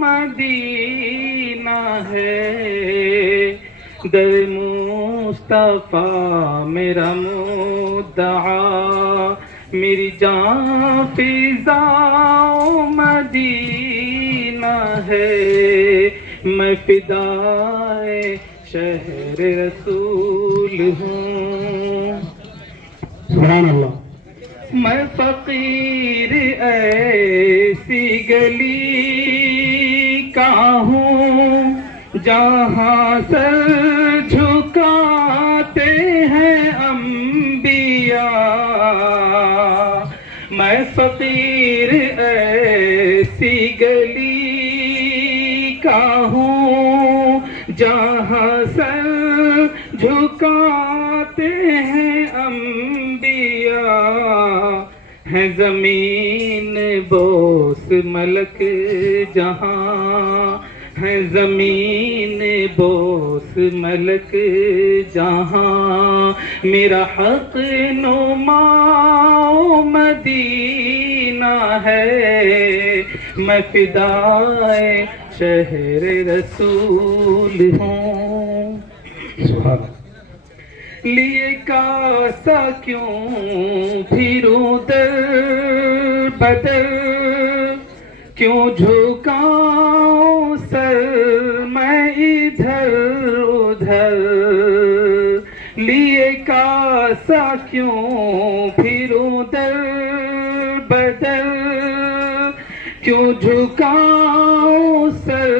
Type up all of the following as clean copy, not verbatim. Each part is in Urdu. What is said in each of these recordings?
مدینہ ہے، در مصطفیٰ میرا مدعا، میری جان فضا مدینہ ہے، میں فدائے شہر رسول ہوں۔ سبحان اللہ۔ میں فقیر ایسی گلی کا ہوں جہاں سر جھکاتے ہیں انبیاء، میں فقیر ایسی گلی کا ہوں جہاں سر جھکاتے ہیں انبیاء، ہے زمین بوس ملک جہاں، ہے زمین بوس ملک جہاں، میرا حق نما مدینہ ہے، میں فدائے شہر رسول ہوں۔ سبحان اللہ۔ لیے کاسا کیوں پھروں در بدر، کیوں جھکاؤں سر میں ادھر ادھر، لیے کاسا کیوں پھروں در بدر، کیوں جھکاؤں سر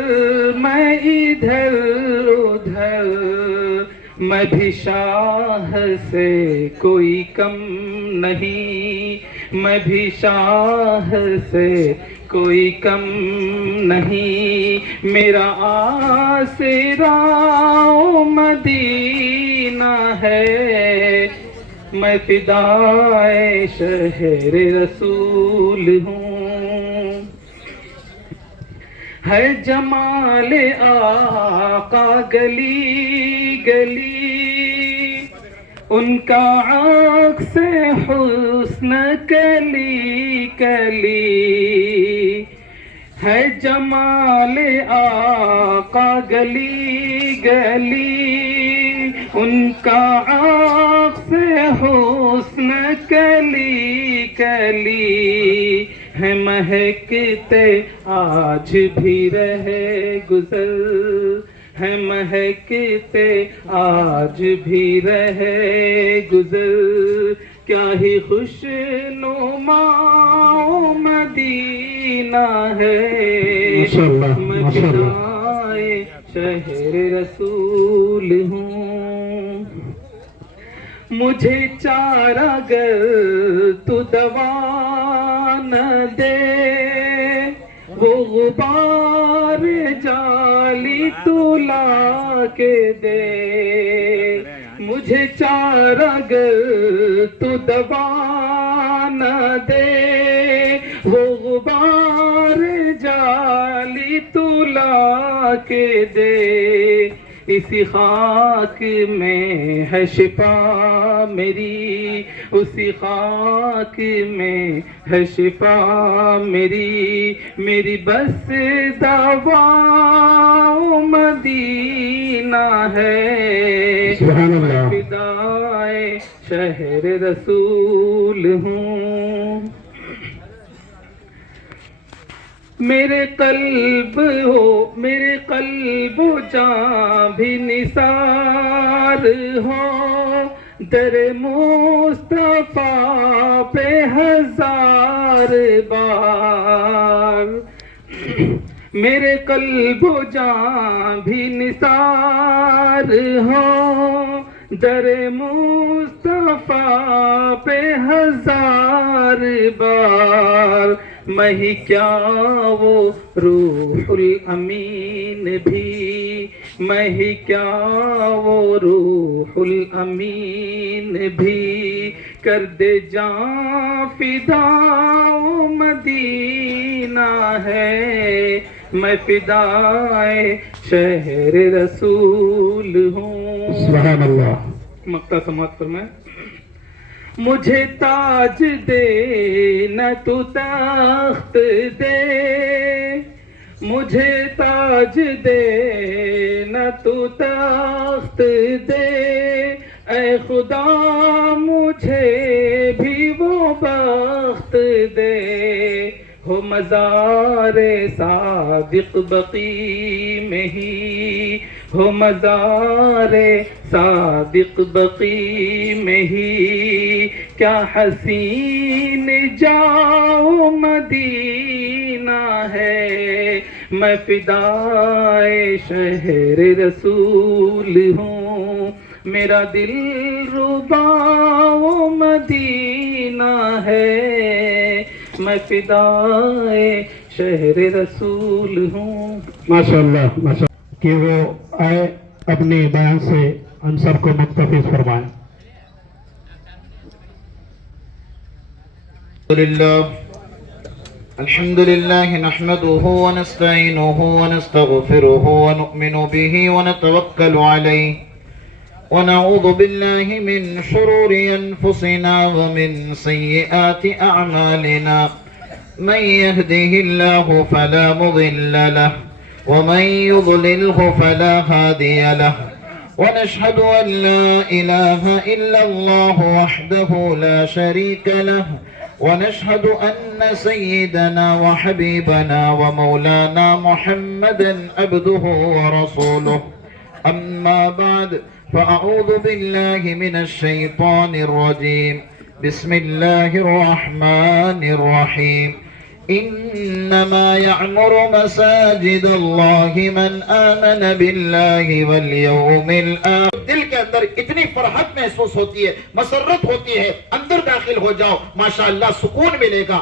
میں ادھر ادھر، میں بھی شاہ سے کوئی کم نہیں، میں بھی شاہ سے کوئی کم نہیں، میرا آسرا مدینہ ہے، میں فدائے شہر رسول ہوں۔ ہے جمال آقا گلی گلی، ان کا عکس حسن کلی کلی، ہے جمال آقا گلی گلی، ان کا عکس حسن کلی کلی، ہے مہکتے آج بھی رہے گزر، ہے مہکتے آج بھی رہے گزر، کیا ہی خوش نما مدینہ ہے، میں فدائے شہر رسول ہوں۔ مجھے چارہ گر تو دوا نہ دے، وہ غبار جالی تو لا کے دے، مجھے چارہ گر تو دوا نہ دے، وہ غبار جالی تو لا کے دے، اسی خاک میں ہے شفا میری، اسی خاک میں ہے شفا میری، میری بس دوا مدینہ ہے، سبحان اللہ۔ فدائے شہر رسول ہوں۔ میرے قلب و جاں بھی نثار ہو، در مصطفیٰ پہ ہزار بار، میرے قلب و جاں بھی نثار ہو، در مصطفیٰ پہ ہزار بار، میں ہی کیا وہ روح الامین بھی، میں ہی کیا وہ روح الامین بھی، کر دے جاں فدا مدینہ ہے، میں فدائے شہر رسول ہوں۔ سبحان اللہ۔ مقطع سماعت فرمائیں۔ مجھے تاج دے نہ تو تخت دے، مجھے تاج دے نہ تو تخت دے، اے خدا مجھے بھی وہ بخت دے، ہو مزار صادق بقی میں ہی، ہو مزار صادق بقی میں ہی، کیا حسین جاؤ مدینہ ہے، میں فدائے شہر رسول ہوں، میرا دل ربا وہ مدینہ ہے، میں فدائے شہر رسول ہوں۔ ماشاءاللہ ماشاءاللہ کہ وہ آئے اپنی بیان سے ہم سب کو متفق فرمائیں۔ الحمد لله نحمده ونستعينه ونستغفره ونؤمن به ونتوكل عليه ونعوذ بالله من شرور أنفسنا ومن سيئات أعمالنا، من يهده الله فلا مضل له ومن يضلله فلا هادي له، ونشهد أن لا إله إلا الله وحده لا شريك له، ونشهد أن سيدنا وحبيبنا ومولانا محمدا عبده ورسوله، أما بعد فأعوذ بالله من الشيطان الرجيم، بسم الله الرحمن الرحيم، إنما يعمر مساجد الله من آمن بالله واليوم الآخر۔ دل کے اندر اتنی فرحت محسوس ہوتی ہے، مسرت ہوتی ہے، اندر داخل ہو جاؤ ماشاءاللہ سکون ملے گا۔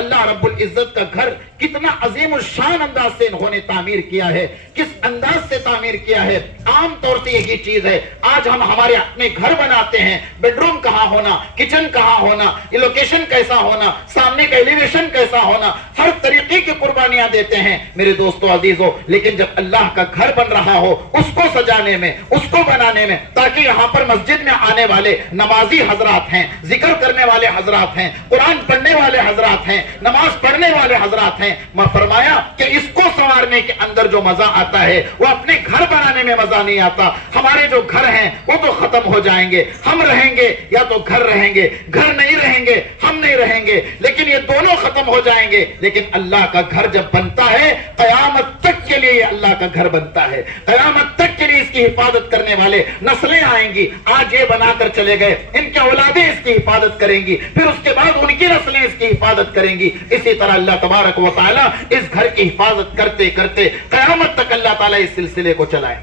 اللہ رب العزت کا گھر کتنا عظیم الشان انداز سے انہوں نے تعمیر کیا ہے، کس انداز سے تعمیر کیا ہے۔ عام طور سے یہی چیز ہے، آج ہم ہمارے اپنے گھر بناتے ہیں، بیڈ روم کہاں ہونا، کچن کہاں ہونا، لوکیشن کیسا ہونا، سامنے کا ایلیویشن کیسا ہونا، ہر طریقے کی قربانیاں دیتے ہیں میرے دوستو عزیزو، لیکن جب اللہ کا گھر بن رہا ہو اس کو سجانے میں، اس کو بنانے میں، تاکہ یہاں پر مسجد میں آنے والے نمازی حضرات ہیں، ذکر کرنے والے حضرات ہیں، قرآن پڑھنے والے حضرات ہیں، نماز پڑھنے والے حضرات ہیں، میں فرمایا کہ اس کو سنوارنے کے اندر جو مزہ آتا ہے وہ اپنے گھر بنانے میں مزہ نہیں آتا۔ ہمارے جو گھر ہیں وہ تو ختم ہو جائیں گے، ہم رہیں گے یا تو گھر رہیں گے، گھر نہیں رہیں گے، ہم نہیں رہیں گے، لیکن یہ دونوں ختم ہو جائیں گے۔ لیکن اللہ کا گھر جب بنتا ہے قیامت تک کے لیے اللہ کا گھر بنتا ہے، قیامت تک کے لیے اس کی حفاظت کرنے والے نسلیں آئیں گی۔ آج یہ بنا کر چلے گئے، ان کی اولادیں اس کی حفاظت کریں گی، پھر اس کے بعد ان کی نسلیں اس کی حفاظت کریں گی۔ اسی طرح اللہ تبارک و تعالیٰ اس گھر کی حفاظت کرتے کرتے قیامت تک اللہ تعالیٰ اس سلسلے کو چلائے۔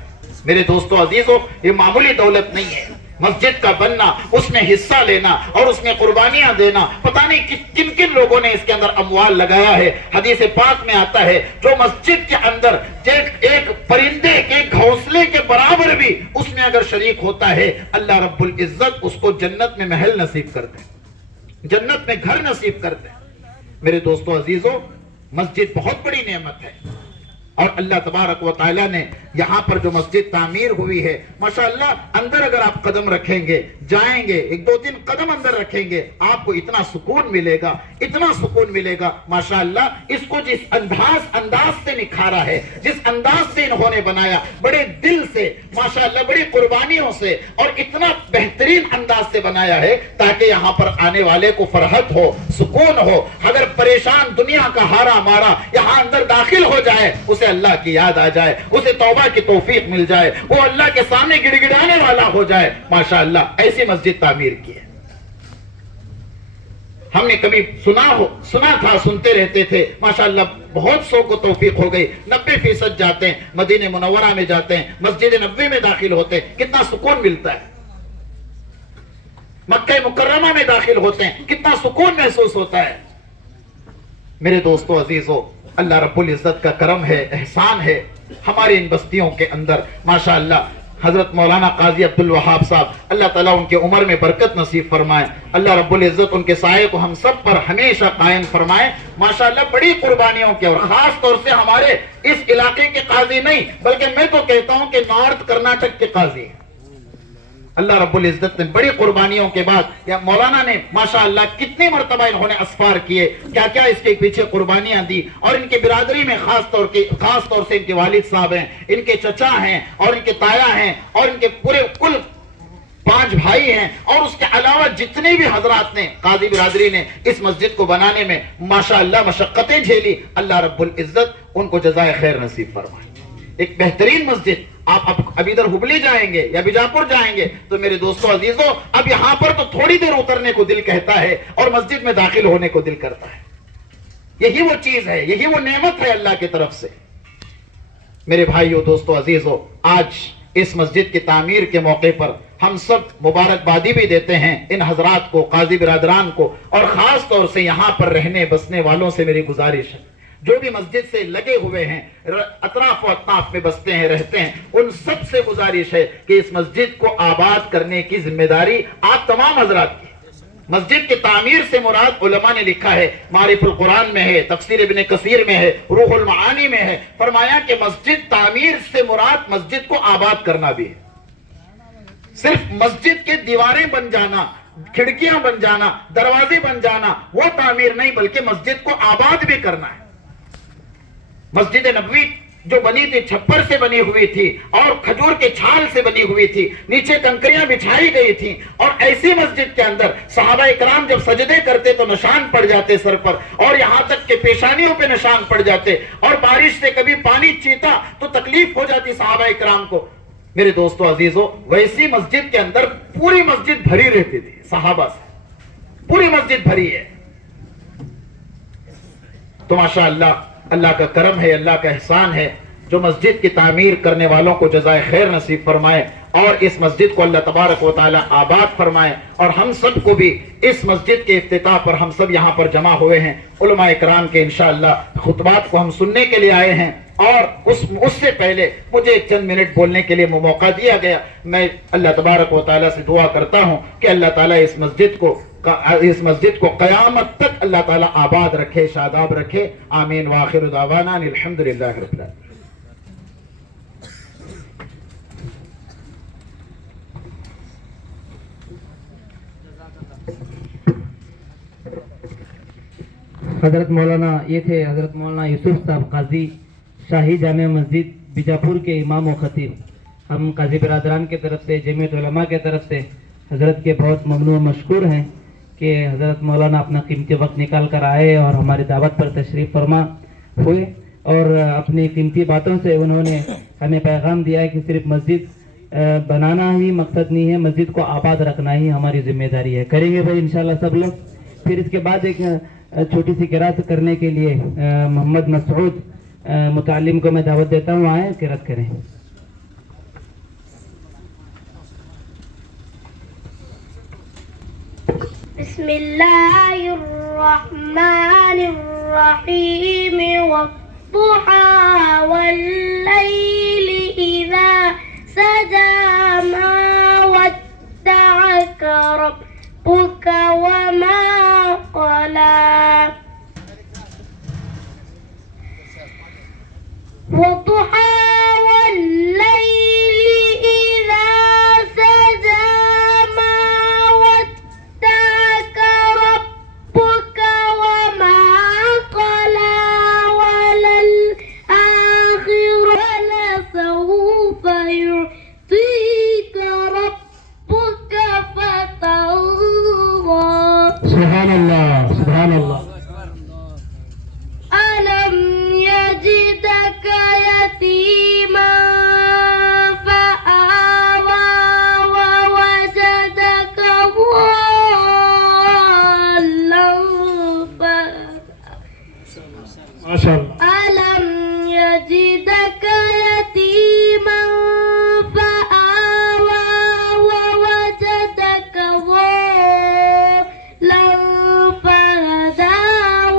میرے دوستو عزیزو، یہ معمولی دولت نہیں ہے۔ مسجد کا بننا، اس میں حصہ لینا اور اس میں قربانیاں دینا، پتہ نہیں کن کن لوگوں نے اس کے اندر اموال لگایا ہے۔ حدیث پاک میں آتا ہے جو مسجد کے اندر ایک پرندے کے گھونسلے کے برابر بھی اس میں اگر شریک ہوتا ہے، اللہ رب العزت اس کو جنت میں محل نصیب کرتے ہیں، جنت میں گھر نصیب کرتے ہیں۔ میرے دوستو عزیزو، مسجد بہت بڑی نعمت ہے، اور اللہ تبارک و تعالیٰ نے یہاں پر جو مسجد تعمیر ہوئی ہے ماشاءاللہ، اندر اگر آپ قدم رکھیں گے، جائیں گے، ایک دو تین قدم اندر رکھیں گے، آپ کو اتنا سکون ملے گا، اتنا سکون ملے گا ماشاءاللہ۔ اس کو جس انداز سے نکھارا ہے، جس انداز سے انہوں نے بنایا، بڑے دل سے ماشاءاللہ، بڑی قربانیوں سے اور اتنا بہترین انداز سے بنایا ہے تاکہ یہاں پر آنے والے کو فرحت ہو، سکون ہو۔ اگر پریشان دنیا کا ہارا مارا یہاں اندر داخل ہو جائے، اسے اللہ کی یاد آ جائے، اسے توبہ کی توفیق مل جائے، وہ اللہ کے سامنے گڑ گڑانے والا ہو جائے۔ ماشاءاللہ ایسی مسجد تعمیر کی ہے۔ ہم نے کبھی سنا تھا، سنتے رہتے تھے، ماشاءاللہ بہت سو کو توفیق ہو گئی، 90% جاتے ہیں، مدینہ منورہ میں جاتے ہیں، مسجد نبوی میں داخل ہوتے ہیں، کتنا سکون ملتا ہے۔ مکہ مکرمہ میں داخل ہوتے ہیں، کتنا سکون محسوس ہوتا ہے۔ میرے دوستو عزیزو، اللہ رب العزت کا کرم ہے، احسان ہے ہماری ان بستیوں کے اندر ماشاءاللہ۔ حضرت مولانا قاضی عبدالوہاب صاحب، اللہ تعالیٰ ان کے عمر میں برکت نصیب فرمائے، اللہ رب العزت ان کے سائے کو ہم سب پر ہمیشہ قائم فرمائے۔ ماشاءاللہ بڑی قربانیوں کے، اور خاص طور سے ہمارے اس علاقے کے قاضی نہیں بلکہ میں تو کہتا ہوں کہ نارتھ کرناٹک کے قاضی ہیں۔ اللہ رب العزت نے بڑی قربانیوں کے بعد یا مولانا نے ماشاءاللہ کتنی مرتبہ انہوں نے اسفار کیے، کیا کیا اس کے پیچھے قربانیاں دی، اور ان کے برادری میں خاص طور سے ان کے والد صاحب ہیں، ان کے چچا ہیں اور ان کے تایا ہیں اور ان کے پورے کل 5 بھائی ہیں، اور اس کے علاوہ جتنے بھی حضرات نے قاضی برادری نے اس مسجد کو بنانے میں ماشاءاللہ مشقتیں جھیلی، اللہ رب العزت ان کو جزائے خیر نصیب فرمائے۔ ایک بہترین مسجد، آپ اب ادھر ہبلی جائیں گے یا بیجاپور جائیں گے تو میرے دوستو عزیزو، اب یہاں پر تو تھوڑی دیر اترنے کو دل کہتا ہے اور مسجد میں داخل ہونے کو دل کرتا ہے۔ یہی وہ چیز ہے، یہی وہ نعمت ہے اللہ کی طرف سے۔ میرے بھائیو، دوستو عزیزو، آج اس مسجد کی تعمیر کے موقع پر ہم سب مبارکبادی بھی دیتے ہیں ان حضرات کو، قاضی برادران کو، اور خاص طور سے یہاں پر رہنے بسنے والوں سے میری گزارش ہے، جو بھی مسجد سے لگے ہوئے ہیں، اطراف و اطناف میں بستے ہیں، رہتے ہیں، ان سب سے گزارش ہے کہ اس مسجد کو آباد کرنے کی ذمہ داری آپ تمام حضرات کی۔ مسجد کی تعمیر سے مراد علماء نے لکھا ہے، معارف القرآن میں ہے، تفسیر ابن کثیر میں ہے، روح المعانی میں ہے، فرمایا کہ مسجد تعمیر سے مراد مسجد کو آباد کرنا بھی ہے۔ صرف مسجد کے دیواریں بن جانا، کھڑکیاں بن جانا، دروازے بن جانا وہ تعمیر نہیں، بلکہ مسجد کو آباد بھی کرنا ہے۔ مسجد نبوی جو بنی تھی چھپر سے بنی ہوئی تھی اور کھجور کے چھال سے بنی ہوئی تھی، نیچے کنکریاں بچھائی گئی تھی، اور ایسی مسجد کے اندر صحابہ اکرام جب سجدے کرتے تو نشان پڑ جاتے سر پر، اور یہاں تک کہ پیشانیوں پہ نشان پڑ جاتے، اور بارش سے کبھی پانی چیتا تو تکلیف ہو جاتی صحابہ اکرام کو۔ میرے دوستو عزیزو، ویسی مسجد کے اندر پوری مسجد بھری رہتی تھی صحابہ سے، پوری مسجد بھری ہے۔ تو ماشاءاللہ اللہ کا کرم ہے، اللہ کا احسان ہے، جو مسجد کی تعمیر کرنے والوں کو جزائے خیر نصیب فرمائے، اور اس مسجد کو اللہ تبارک و تعالی آباد فرمائے، اور ہم سب کو بھی اس مسجد کے افتتاح پر ہم سب یہاں پر جمع ہوئے ہیں، علماء اکرام کے انشاءاللہ خطبات کو ہم سننے کے لیے آئے ہیں، اور اس سے پہلے مجھے چند منٹ بولنے کے لیے موقع دیا گیا۔ میں اللہ تبارک و تعالی سے دعا کرتا ہوں کہ اللہ تعالی اس مسجد کو قیامت تک اللہ تعالیٰ آباد رکھے، شاداب رکھے، آمین، وآخر دعوانا الحمدللہ رب العالمین۔ حضرت مولانا، یہ تھے حضرت مولانا یوسف صاحب، قاضی شاہی جامع مسجد بیجاپور کے امام و خطیب۔ ہم قاضی برادران کی طرف سے، جمعیت علماء کی طرف سے حضرت کے بہت ممنون و مشکور ہیں کہ حضرت مولانا اپنا قیمتی وقت نکال کر آئے اور ہماری دعوت پر تشریف فرما ہوئے، اور اپنی قیمتی باتوں سے انہوں نے ہمیں پیغام دیا ہے کہ صرف مسجد بنانا ہی مقصد نہیں ہے، مسجد کو آباد رکھنا ہی ہماری ذمہ داری ہے۔ کریں گے بھائی انشاءاللہ سب لوگ۔ پھر اس کے بعد ایک چھوٹی سی قرات کرنے کے لیے محمد مسعود متعلم کو میں دعوت دیتا ہوں، آئیں قرات کریں۔ بسم الله الرحمن الرحيم والضحى والليل إذا سجى ما ودعك ربك وما قلى والضحى والليل إذا سجى ما ودعك ربك وما قلى وللآخرة لسوف يعطيك ربك فترضى سبحان اللہ، سبحان اللہ۔ ألم يجدك يتيما فآوى ووجدك ضالا ماشاء اللہ۔ ألم يجدك يتيما فآوى ووجدك ضالا فهدى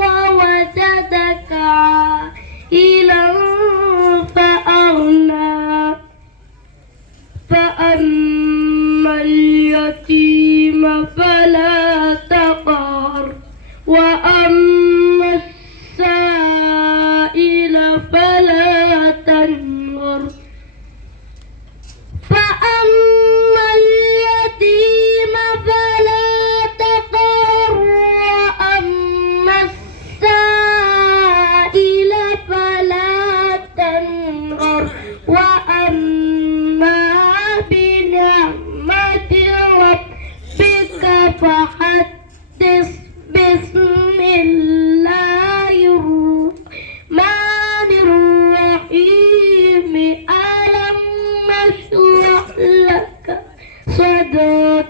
ووجدك عائلا فأغنى فأما اليتيم فلا تقهر وأما السائل فلا تنهر وأما بنعمة ربك فحدث بسم الله الرحمن الرحيم ألم نشرح لك صدرك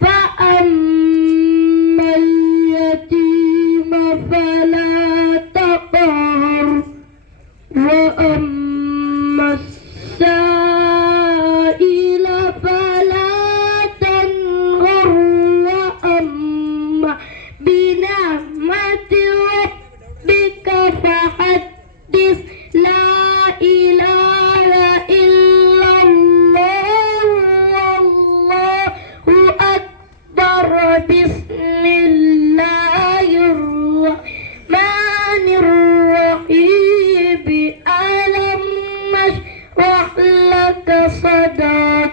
فأما اليتيم فلا تقهر وأما السائل فلا تنهر وأما بنعمة ربك فحدث لا إله إلا الله والله أكبر بسم الله الرحمن الرحيم ألم نشرح لك صدرك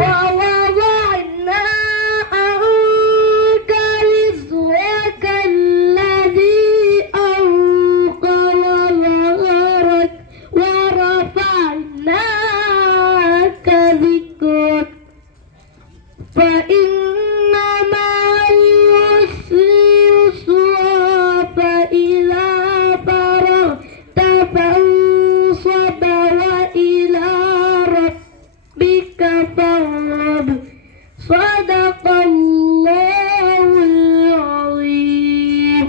ووضعنا عنك وزرك الذي أنقض ظهرك ورفعنا لك ذكرك فإن مع العسر يسرا فإذا فرغت فانصب وإلى ربك فارغب صدق الله العظيم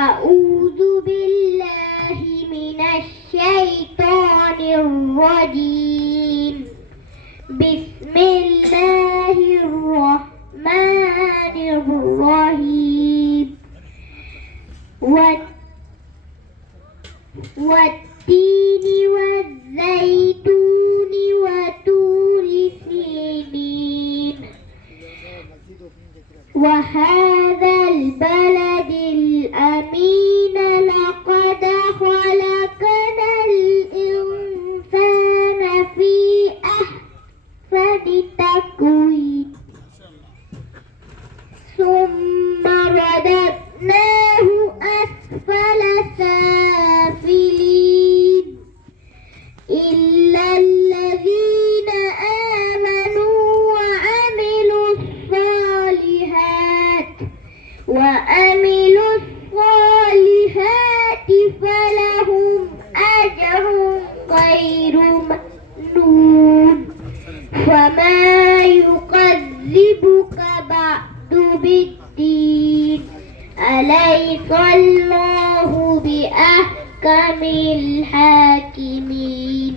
أعوذ بالله من الشيطان الرجيم بسم الله الرحمن الرحيم والتين والزيتون وطور سينين وهذا البلد الأمين لقد خلقنا الإنسان في أحسن تقويم ثم رددناه أسفل سافلين إلا الذين آمنوا وعملوا الصالحات فلهم أجر غير ممنون فما يكذبك بعد بالدين أليس الله بأحكم الحاكمين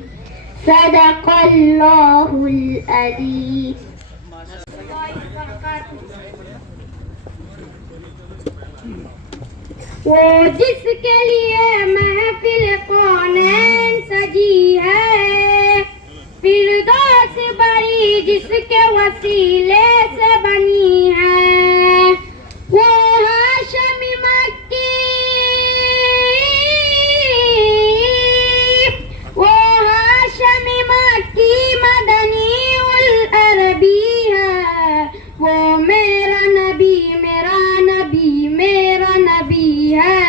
صدق الله العظيم. وہ جس کے لیے محفل کونین سجی ہے فردوس بڑی جس کے وسیلے سے بنی ہے وہ ہاشمی مکی مدنی العربی ہے وہ میرا نبی میرا نبی میرا نبی ہے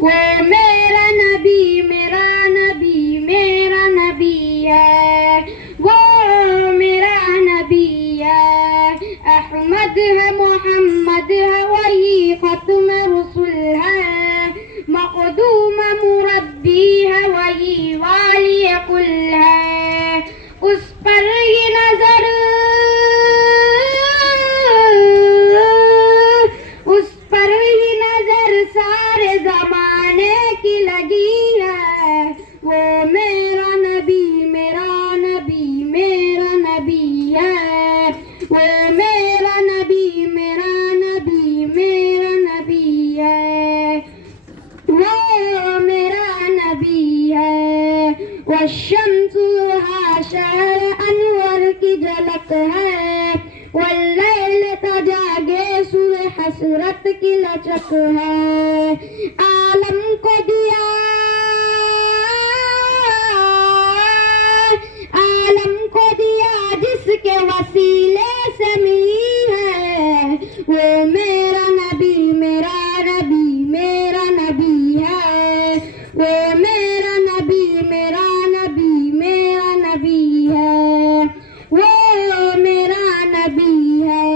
وہ میرا نبی میرا نبی میرا نبی ہے وہ میرا نبی ہے احمد ہے محمد ہے وہی ختم رسول ہے مقدوم مربی ہے وہی والی کل ہے اس پر ہی نظر سارے زمانے کی لگی ہے وہ میرا نبی میرا نبی میرا وہ میرا نبی میرا نبی میرا نبی ہے، وہ میرا نبی ہے۔ والشمس ضحاها شہر انور کی جھلک ہے، واللیل تجاگے سورہ حسرت کی لچک ہے۔ عالم کو دیا جس کے وسیلے سے ملی ہے، وہ میرا نبی میرا نبی میرا نبی ہے، وہ میرا نبی میرا نبی میرا نبی ہے، وہ میرا نبی ہے۔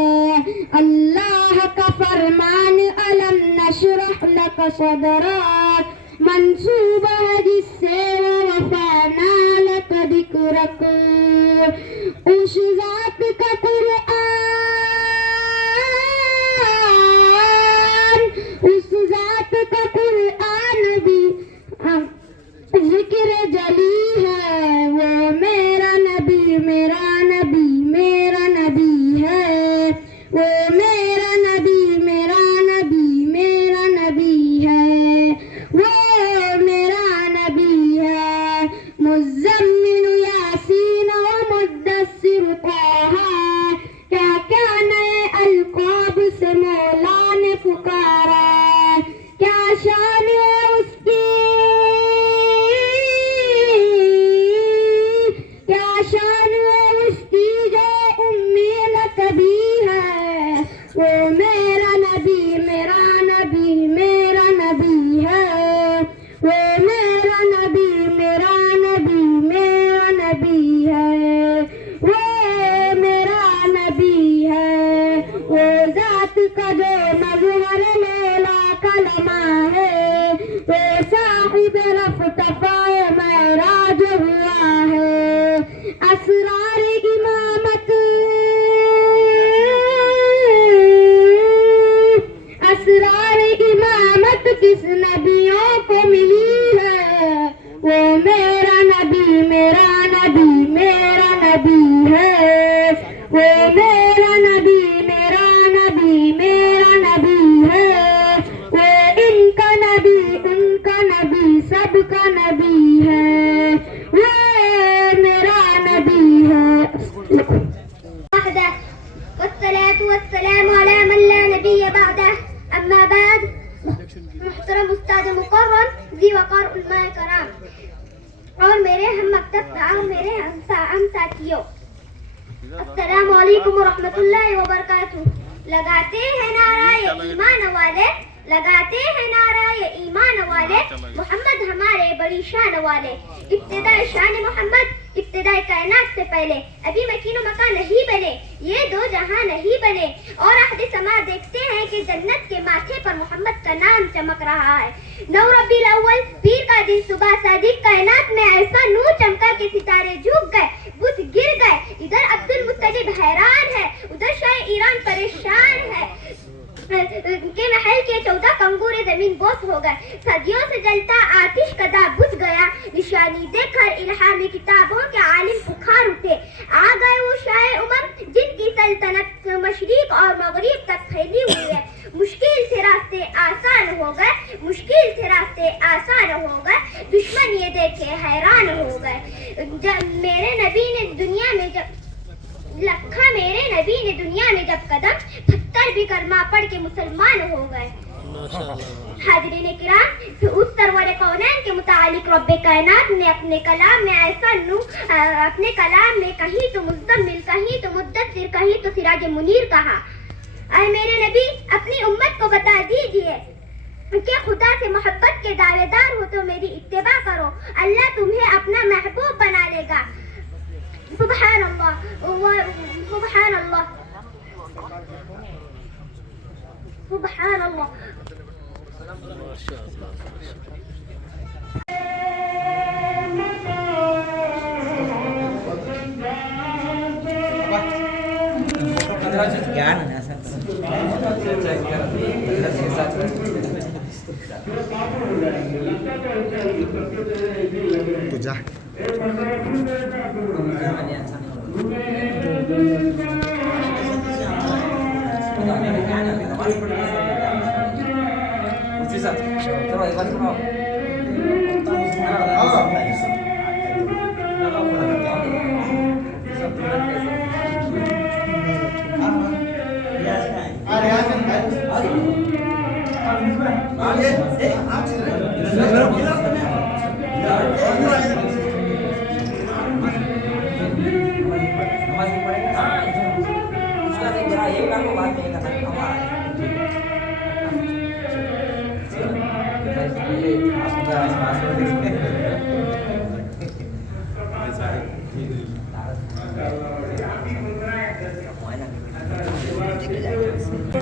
اللہ کا فرمان علم نشرح لک صدرک منصوب ہے جس سے ورفعنا لک ذکرک۔ اس ذات کا قرآن، اس ذات کا قرآن بھی ذکر جلی ہے، وہ میرا نبی میرا نبی میرا نبی ہے، وہ میرا نبی میرا نبی میرا نبی ہے، وہ میرا نبی ہے۔ مزمل یاسین و مدثر طہ، کیا کیا نئے القاب سے مولا نے پکارا، کیا شان ہے اس کی، کیا شان ہے اس کی جو امی لقبی ہے، وہ میرا نبی میرا نبی میرا نبی ہے، وہ میرا نبی میرا نبی میرا نبی ہے، وہ میرا نبی ہے۔ وہ ذات کا جو مظہر لیلا کلمہ ہے، وہ صاحب رفت پائے معراج ہوا ہے۔ اسرار امامت، اسرار امامت کس نبیوں کو ملی ہے، وہ میرا نبی میرا نبی میرا نبی ہے، وہ میرا نبی میرا نبی میرا نبی ہے، وہ ان کا نبی ان کا نبی سب کا نبی ہے، وہ میرا نبی ہے۔ والصلاة والسلام على من لا نبي بعده، أما بعد۔ محترم استاد مقرر ذی وقار علماء کرام اور میرے ہم مکتب اور میرے ہم ساتھیوں، السلام علیکم ورحمۃ اللہ وبرکاتہ۔ لگاتے ہیں نعرہ ایمان والے، لگاتے ہیں نعرہ ایمان والے، محمد ہمارے بڑی شان والے۔ ابتداء شان محمد ابتداء کائنات سے پہلے، ابھی مکین و مکان نہیں بنے، یہ دو جہاں نہیں بنے، اور عہد سما دیکھتے ہیں کہ جنت کے ماتھے پر محمد کا نام چمک رہا ہے۔ 9 ربیع الاول پیر کا دن صبح صادق کائنات میں ایسا نور چمکا کہ ستارے جھک گئے، بت گر گئے۔ ادھر عبد المطلب حیران ہے، ادھر شاہ ایران پریشان ہے کے محل کے 14 کنگور زمین بوس ہو گئے۔ صدیوں سے جلتا آتش کدا بجھ گیا، نشانی دیکھ کر الہامی کتابوں کے عالم پکار اٹھے۔ آ گئے وہ شاہ امم جن کی سلطنت مشرق اور مغرب تک پھیلی ہوئی ہے۔ مشکل سے راستے آسان ہو گئے، مشکل سے راستے آسان ہو گئے، دشمن یہ دیکھے حیران ہو گئے۔ جب میرے نبی نے دنیا میں جب لکھا میرے نبی نے دنیا میں جب قدم، پتھر بھی کلمہ پڑھ کے مسلمان ہو گئے۔ حاضرین کرام، اس سرور کونین کے متعلق رب کائنات نے اپنے کلام میں ایسا اپنے کلام میں کہیں تو مزمل، کہیں تو مدثر، کہیں تو سراج منیر کہا۔ اے میرے نبی، اپنی امت کو بتا دیجئے کہ خدا سے محبت کے دعوے دار ہو تو میری اتباع کرو، اللہ تمہیں اپنا محبوب بنا لے گا۔ سبحان اللہ، سبحان اللہ، سبحان اللہ۔ Puja.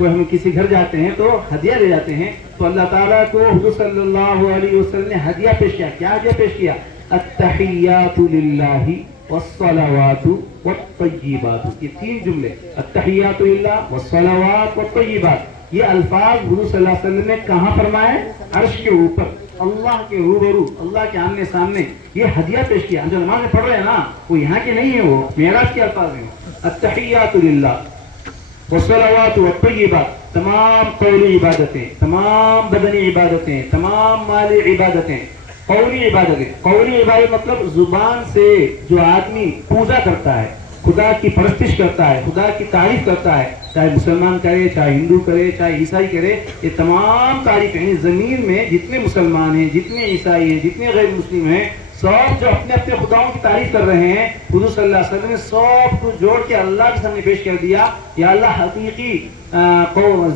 کوئی ہم کسی گھر جاتے ہیں تو ہدیہ لے جاتے ہیں تو اللہ تعالیٰ کو حضور صلی اللہ علیہ وسلم نے ہدیہ پیش کیا. کیا ہدیہ پیش کیا؟ التحیات للہ والصلوات والطیبات. یہ تین جملے التحیات للہ والصلوات والطیبات، یہ الفاظ حضور صلی اللہ علیہ وسلم نے کہاں فرمائے؟ عرش کے اوپر، اللہ کے روبرو، اللہ کے آمنے سامنے یہ ہدیہ پیش کیا. جو نماز میں پڑھ رہے ہیں نا وہ یہاں کے نہیں ہیں، وہ معراج کے الفاظ ہیں. التحیات للہ والصلوات والطیبات، تمام قولی عبادتیں، تمام بدنی عبادتیں، تمام مالی عبادتیں. قولی عبادتیں، قولی عبادت مطلب زبان سے جو آدمی پوجا کرتا ہے، خدا کی پرستش کرتا ہے، خدا کی تعریف کرتا ہے، چاہے مسلمان کرے، چاہے ہندو کرے، چاہے عیسائی کرے، یہ تمام تعریف یعنی زمین میں جتنے مسلمان ہیں، جتنے عیسائی ہیں، جتنے غیر مسلم ہیں، سب جو اپنے اپنے خداؤں کی تعریف کر رہے ہیں، حضور صلی اللہ علیہ وسلم نے سب کو جوڑ کے اللہ کے سامنے پیش کر دیا. یا اللہ حقیقی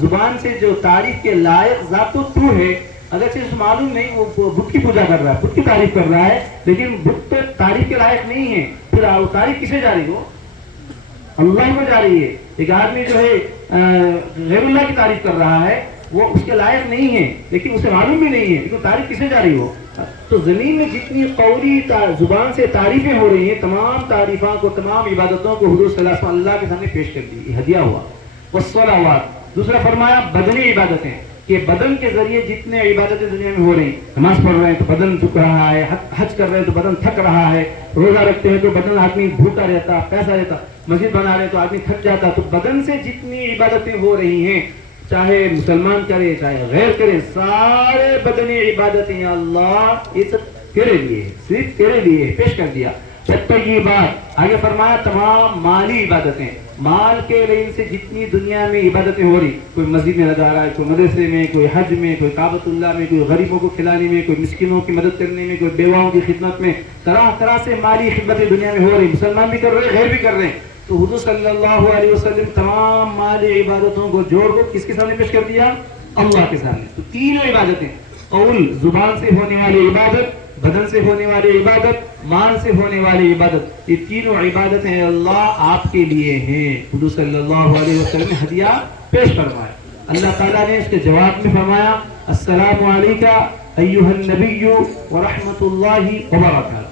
زبان سے جو تعریف کے لائق ذات تو ہے. اگرچہ اس معلوم نہیں وہ بت کی پوجا کر رہا ہے، بت کی تعریف کر رہا ہے، لیکن بت تو تعریف کے لائق نہیں ہے. پھر وہ تعریف کسے جا رہی ہو؟ اللہ کو جا رہی ہے. ایک آدمی جو ہے غیر اللہ کی تعریف کر رہا ہے، وہ اس کے لائق نہیں ہے، لیکن اسے معلوم بھی نہیں ہے، لیکن تعریف کسے جا رہی ہو؟ تو زمین میں جتنی قولی زبان سے تعریفیں ہو رہی ہیں، تمام تعریفوں کو، تمام عبادتوں کو حضور صلی اللہ علیہ وسلم اللہ کے سامنے پیش کر دی. یہ ہدیہ ہوا. والصلوات، دوسرا فرمایا بدنی عبادتیں، کہ بدن کے ذریعے جتنے عبادتیں دنیا میں ہو رہی ہیں، نماز پڑھ رہے ہیں تو بدن جھک رہا ہے، حج کر رہے ہیں تو بدن تھک رہا ہے، روزہ رکھتے ہیں تو بدن آدمی بھوکا رہتا، پیسہ رہتا، مسجد بنا رہے ہیں تو آدمی تھک جاتا. تو بدن سے جتنی عبادتیں ہو رہی ہیں، چاہے مسلمان کرے چاہے غیر کرے، سارے بدنی عبادتیں اللہ یہ سب تیرے لیے، صرف تیرے لیے پیش کر دیا. یہ بات آگے فرمایا تمام مالی عبادتیں، مال کے لئے سے جتنی دنیا میں عبادتیں ہو رہی، کوئی مسجد میں لگا رہا ہے، کوئی مدرسے میں، کوئی حج میں، کوئی کعبۃ اللہ میں، کوئی غریبوں کو کھلانے میں، کوئی مسکینوں کی مدد کرنے میں، کوئی بیواؤں کی خدمت میں، طرح طرح سے مالی خدمتیں دنیا میں ہو رہی. مسلمان بھی کر رہے ہیں، غیر بھی کر رہے ہیں. تو حضور صلی اللہ علیہ وسلم تمام مالی عبادتوں کو جوڑ کر کس کے سامنے پیش کر دیا؟ اللہ کے سامنے. تو تینوں عبادتیں، قول زبان سے ہونے والی عبادت، بدن سے ہونے والی عبادت، مال سے ہونے والی عبادت، یہ تینوں عبادتیں اللہ آپ کے لیے ہیں. حضور صلی اللہ علیہ وسلم نے ہدیہ پیش فرمایا. اللہ تعالیٰ نے اس کے جواب میں فرمایا السلام علیکہ ایھا النبی ورحمۃ اللہ وبرکاتہ.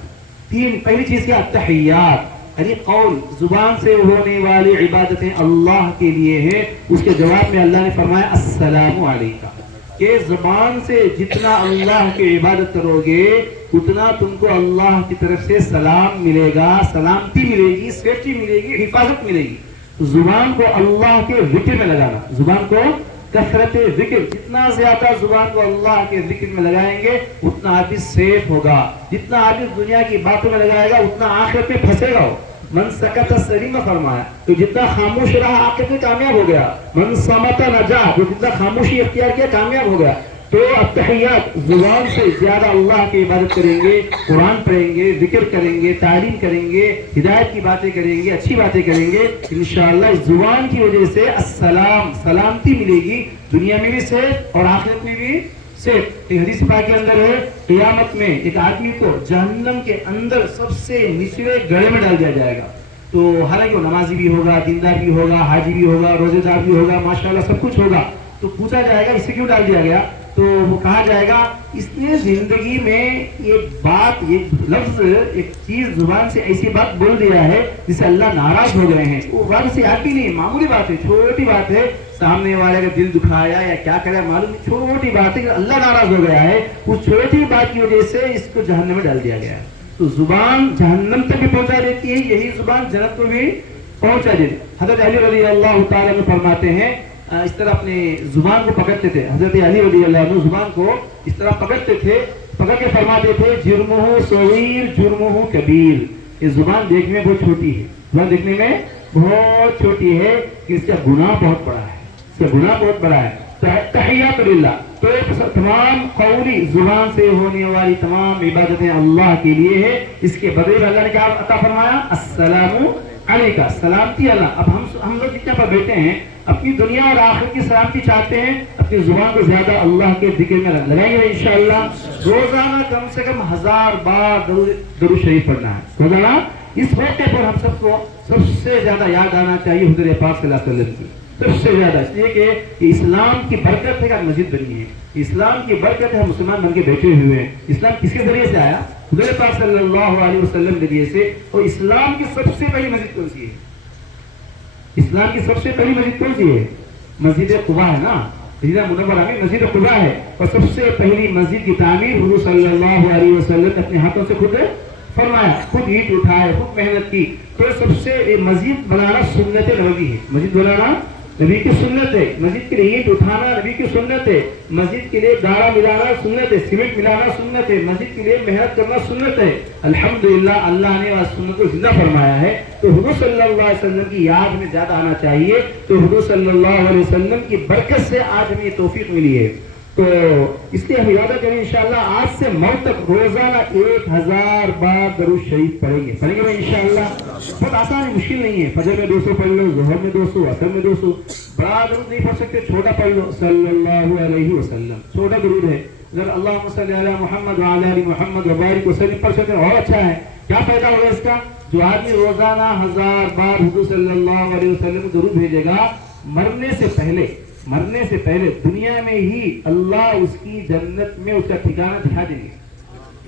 تین، پہلی چیز کیا؟ التحیات، یعنی قول زبان سے ہونے والی عبادتیں اللہ کے لیے ہیں. اس کے جواب میں اللہ نے فرمایا السلام علیکہ، کہ زبان سے جتنا اللہ کی عبادت کرو گے اتنا تم کو اللہ کی طرف سے سلام ملے گا، سلامتی ملے گی، سیفٹی ملے گی، حفاظت ملے گی. تو زبان کو اللہ کے ذکر میں لگانا، زبان کو کثرت ذکر، جتنا زیادہ زبان کو اللہ کے ذکر میں لگائیں گے اتنا آدمی سیف ہوگا. جتنا آدمی دنیا کی باتوں میں لگائے گا اتنا آخرت میں پھنسے گا. من سکت سلیم فرمایا، تو جتنا خاموش رہا آخرت میں کامیاب ہو گیا. من صمت نجا، جو جتنا خاموشی اختیار کیا کامیاب ہو گیا. تو التحیات، زبان سے زیادہ اللہ کی عبادت کریں گے، قرآن پڑھیں گے، ذکر کریں گے، تعلیم کریں گے، ہدایت کی باتیں کریں گے، اچھی باتیں کریں گے، انشاءاللہ اس زبان کی وجہ سے السلام، سلامتی ملے گی، دنیا میں بھی سیف اور آخرت میں بھی سیف. ایک حدیث پاک کے اندر ہے قیامت میں ایک آدمی کو جہنم کے اندر سب سے نچلے گڑھے میں ڈال دیا جائے گا. تو حالانکہ وہ نمازی بھی ہوگا، دیندار بھی ہوگا، حاجی بھی ہوگا، روزے دار بھی ہوگا، ماشاءاللہ سب کچھ ہوگا. تو پوچھا جائے گا اس سے کیوں ڈال دیا گیا؟ تو وہ کہا جائے گا اس نے زندگی میں ایک بات، ایک لفظ، ایک چیز زبان سے ایسی بات بول دیا ہے جس سے اللہ ناراض ہو گئے ہیں. وہ بات سے آتی نہیں، معمولی بات ہے، چھوٹی بات ہے، سامنے والے کا دل دکھایا یا کیا کرا معلوم نہیں، چھوٹی بات ہے کہ اللہ ناراض ہو گیا ہے، اس چھوٹی بات کی وجہ سے اس کو جہنم میں ڈال دیا گیا ہے. تو زبان جہنم تک بھی پہنچا دیتی ہے، یہی زبان جنت کو بھی پہنچا دیتی. حضرت علی رضی اللہ تعالیٰ عنہ فرماتے ہیں اس طرح اپنے زبان کو پکڑتے تھے. حضرت علی رضی اللہ عنہ زبان کو اس طرح پکڑتے تھے، پکڑ کے فرماتے تھے جرمہ صغیر جرمہ کبیر. یہ زبان دیکھنے میں بہت چھوٹی ہے، زبان دیکھنے میں بہت چھوٹی ہے کہ اس کا گناہ بہت بڑا ہے، اس کا گناہ بہت بڑا ہے. تحیات للہ، تو تمام قولی زبان سے ہونے والی تمام عبادتیں اللہ کے لیے ہے. اس کے بدلے میں اللہ نے کیا عطا فرمایا؟ السلام علیکہ، سلامتی اللہ. اب ہم لوگ جتنے پر بیٹھے ہیں اپنی دنیا اور آخرت کی سلامتی چاہتے ہیں، اپنی زبان کو زیادہ اللہ کے ذکر میں لگائیں گے انشاءاللہ. روزانہ کم سے کم 1000 بار درود شریف پڑھنا ہے روزانہ. اس موقع پر ہم سب کو سب سے زیادہ یاد آنا چاہیے حضور پاک صلی اللہ علیہ وسلم کی. سب سے زیادہ، اس لیے کہ اسلام کی برکت ہے کہ مسجد بنی ہے، اسلام کی برکت ہے ہم مسلمان بن کے بیٹھے ہوئے ہیں۔ اسلام کس کے ذریعے سے آیا؟ حضور پاک صلی اللہ علیہ وسلم کے ذریعے سے۔ اور اسلام کی سب سے پہلی مسجد کون سی ہے؟ اسلام کی سب سے پہلی مسجد کون سی ہے؟ مسجد قباء ہے نا، مدینہ منورہ میں مسجد قباء ہے، اور سب سے پہلی مسجد کی تعمیر حضور صلی اللہ علیہ وسلم نے اپنے ہاتھوں سے خود فرمایا، خود اینٹ اٹھائے، خود محنت کی۔ تو سب سے مسجد بنانا سنت نبوی ہے، مسجد بنانا نبی کی سنت ہے، مسجد کے لیے اینٹ اٹھانا نبی کی سنت ہے، مسجد کے لیے گارا ملانا سنت ہے، سیمنٹ ملانا سنت ہے، مسجد کے لیے محنت کرنا سنت ہے۔ الحمدللہ اللہ نے اس سنت کو زندہ فرمایا ہے، تو حضور صلی اللہ علیہ وسلم کی یاد میں زیادہ آنا چاہیے۔ تو حضور صلی اللہ علیہ وسلم کی برکت سے آج ہمیں یہ توفیق ملی ہے، تو اس لیے ہم ارادہ کریں انشاءاللہ آج سے موت تک روزانہ 1000 بار درود شریف پڑھیں گے بھائی انشاءاللہ۔ بہت آسان ہے، مشکل نہیں ہے، فجر میں 200 پڑھ لو، ظہر میں 200، عصر میں 200، بڑا درود نہیں پڑھ سکتے چھوٹا پڑھ لو، صلی اللہ علیہ وسلم چھوٹا درود ہے۔ اگر اللہم صلی علی محمد وعلی آل محمد وبارک وسلم پڑھ سکتے ہیں اور اچھا ہے۔ کیا فائدہ ہوگا اس کا؟ جو آدمی روزانہ 1000 بار حضور صلی اللہ علیہ وسلم کو درود بھیجے گا، مرنے سے پہلے دنیا میں ہی اللہ اس کی جنت میں اس کا ٹھکانہ دکھا دیں گے،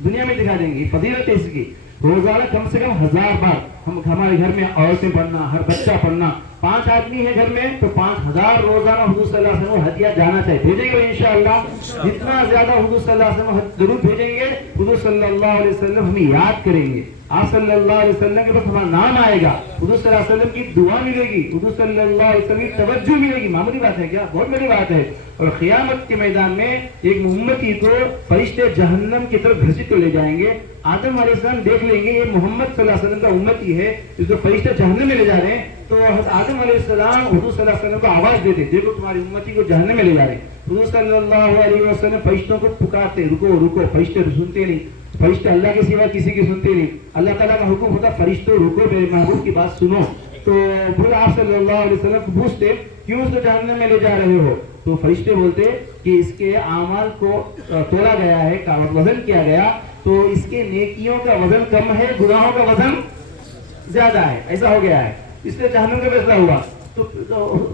دنیا میں دکھا دیں گے۔ فضیلت ہے اس کی، روزانہ کم سے کم 1000 بار ہمارے گھر میں عورتیں پڑھنا، ہر بچہ پڑھنا، 5 آدمی ہے گھر میں تو 5000 روزانہ حضور صلی اللہ علیہ وسلم ہدیہ جانا چاہیے، بھیجیں گے انشاءاللہ۔ جتنا زیادہ حضور صلی اللہ علیہ وسلم درود بھیجیں گے، حضور صلی اللہ علیہ وسلم ہمیں یاد کریں گے، آپ صلی اللہ علیہ وسلم کے پاس ہمارا نام آئے گا، حضور صلی اللہ علیہ وسلم کی دعا ملے گی، حضور صلی اللہ علیہ وسلم کی توجہ ملے گی۔ معمولی بات ہے کیا؟ بہت بڑی بات ہے۔ اور قیامت کے میدان میں ایک امتی کو فرشتے جہنم کی طرف گھسیٹ کر لے جائیں گے، آدم علیہ السلام دیکھ لیں گے یہ محمد صلی اللہ علیہ وسلم کا امتی ہے، اس کو فرشتے جہنم میں لے جا رہے ہیں، تو آدم علیہ السلام حضور صلی اللہ علیہ وسلم کو آواز دیتے، دیکھو تمہاری امتی کو جہنم میں لے جا رہے ہیں۔ حضور صلی اللہ علیہ وسلم فرشتوں کو پکارتے، رکو رکو، فرشتے سنتے نہیں، فرشتے اللہ کے سوا کسی کی سنتے نہیں، اللہ تعالیٰ کا حکم ہوتا فرشتوں رکو میرے محبوب کی بات سنو، تو پھر آپ صلی اللہ علیہ وسلم کو پوچھتے کیوں اس کو جہنم میں لے جا رہے ہو؟ تو فرشتے بولتے کہ اس کے اعمال کو تولا گیا ہے، وزن کیا گیا، تو اس کے نیکیوں کا وزن کم ہے، گناہوں کا وزن زیادہ ہے، ایسا ہو گیا ہے، اس لیے جہنم کا فیصلہ ہوا۔ تو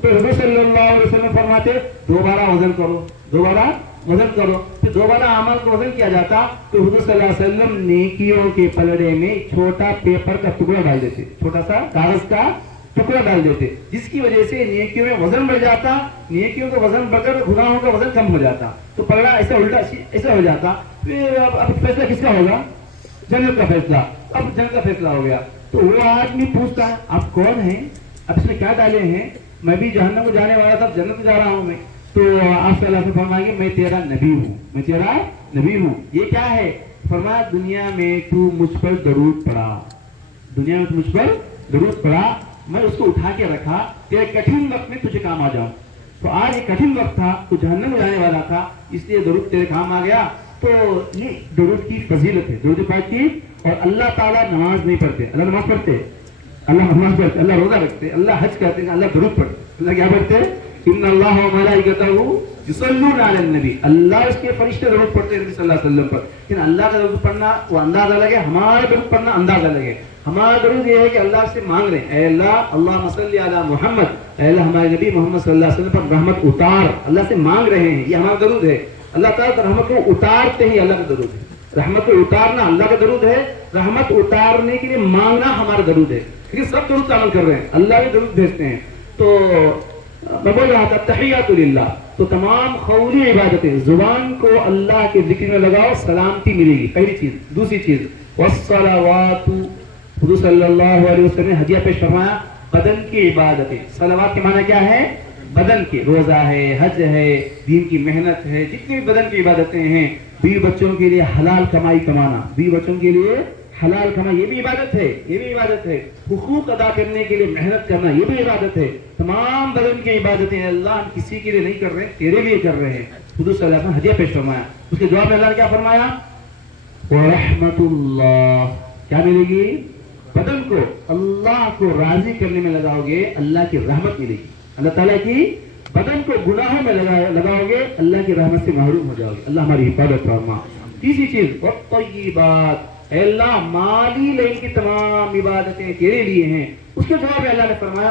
حضور صلی اللہ علیہ وسلم فرماتے دوبارہ وزن کرو، دوبارہ وزن کرو، پھر دوبارہ اعمال کو وزن کیا جاتا، تو حضور صلی اللہ علیہ وسلم نیکیوں کے پلڑے میں چھوٹا پیپر کا ٹکڑا ڈال دیتے، چھوٹا سا کاغذ کا ٹکڑا ڈال دیتے، جس کی وجہ سے نیکیوں میں وزن بڑھ جاتا، نیکیوں کا وزن بڑھ کر گناہوں کا وزن کم ہو جاتا، تو پلڑا ایسا الٹا ایسا ہو جاتا۔ پھر اب فیصلہ کس کا ہوگا؟ جنت کا فیصلہ۔ اب جنت کا فیصلہ ہو گیا، تو وہ آدمی پوچھتا ہے آپ کون ہیں، اب اس میں کیا ڈالے ہیں؟ میں بھی جہنم کو جانے والا تھا، جنت میں جا رہا ہوں میں۔ تو آپ صلی اللہ علیہ وسلم فرمائیں گے میں تیرا نبی ہوں، میں تیرا نبی ہوں۔ یہ کیا ہے؟ فرمایا دنیا میں تو مجھ پر درود پڑا، دنیا میں تو مجھ پر درود پڑا، میں اس کو اٹھا کے رکھا تیرے کٹھن وقت میں تجھے کام آ جاؤں۔ تو آج یہ کٹھن وقت تھا، تو جہنم میں جانے والا تھا، اس لیے درود تیرے کام آ گیا۔ تو یہ درود کی فضیلت ہے، درود پاک کی۔ اور اللہ تعالیٰ نماز نہیں پڑھتے، اللہ نماز پڑھتے، اللہ نماز پڑھتے، اللہ روزہ رکھتے، اللہ حج کرتے، اللہ درود پڑھتے، اللہ کیا پڑھتے؟ ان اللہ و ملائکتہ یصلون علی النبی، اللہ اس کے فرشتے درود پڑھتے ہیں نبی صلی اللہ علیہ وسلم پر۔ لیکن اللہ کا درود پڑھنا وہ انداز الگ ہے، ہمارا درود پڑھنا انداز الگ ہے۔ ہمارا درود یہ ہے کہ اللہ سے مانگ رہے ہیں، اے اللہ اللہم صلی علی محمد، اے اللہ ہمارے نبی محمد صلی اللہ علیہ وسلم پر رحمت اتار، اللہ سے مانگ رہے ہیں، یہ ہمارا درود ہے۔ اللہ تعالیٰ رحمت کو اتارتے ہی اللہ کا درود ہے، رحمت کو اتارنا اللہ کا درود ہے، رحمت اتارنے کے لیے مانگنا ہمارا درود ہے۔ لیکن سب درود عمل کر رہے ہیں، اللہ بھی درود بھیجتے ہیں۔ تو میں بول رہا تھا تحیات للہ، تو تمام قولی عبادتیں زبان کو اللہ کے ذکر میں لگاؤ، سلامتی ملے گی، پہلی چیز۔ دوسری چیز والصلوات، حضور صلی اللہ علیہ وسلم نے ہدیہ پیش فرمایا بدن کی عبادتیں۔ صلوات کے معنی کیا ہے؟ بدن کے، روزہ ہے، حج ہے، دین کی محنت ہے، جتنی بھی بدن کی عبادتیں ہیں، بیوی بچوں کے لیے حلال کمائی کمانا، بیوی بچوں کے لیے حلال کمائی، یہ بھی عبادت ہے، یہ بھی عبادت ہے۔ حقوق ادا کرنے کے لیے محنت کرنا، یہ بھی عبادت ہے۔ تمام بدن کی عبادتیں اللہ ہم کسی کے لیے نہیں کر رہے ہیں، تیرے لیے کر رہے ہیں۔ حضور صلی اللہ علیہ وسلم ہدیہ پیش فرمایا، اس کے جواب میں اللہ نے کیا فرمایا؟ ورحمت اللہ، کیا ملے گی؟ بدن کو اللہ کو راضی کرنے میں لگاؤ گے، اللہ کی رحمت ملے گی، اللہ تعالیٰ کی۔ بدن کو گناہوں میں لگاؤ گے، اللہ کی رحمت سے محروم ہو جاؤ گے، اللہ ہماری حفاظت فرما۔ تیسری چیز والطیبات، اے اللہ مالی لین کی تمام عبادتیں تیرے لیے ہیں۔ اس کے جواب میں اللہ نے فرمایا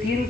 3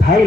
2.5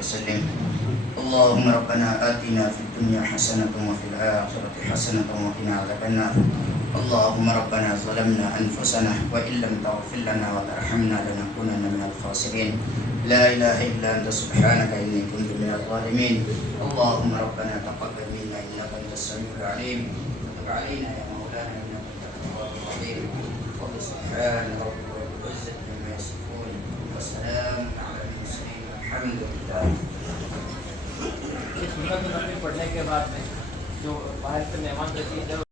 وسلم. اللهم ربنا آتنا في الدنيا حسنة وفي الآخرة حسنة وقنا عذاب النار. اللهم ربنا ظلمنا أنفسنا وإن لم تغفر لنا وترحمنا لنكونن من الخاسرين. لا إله إلا أنت سبحانك إني كنت من الظالمين. اللهم ربنا تقبل منا إنك أنت السميع العليم وتب علينا يا مولانا إنك أنت التواب الرحيم. وسبحان ربك رب العزة عما يصفون وسلام على المرسلين الحمد لله. پڑھنے کے بعد میں جو باہر سے مہمان رسید ہے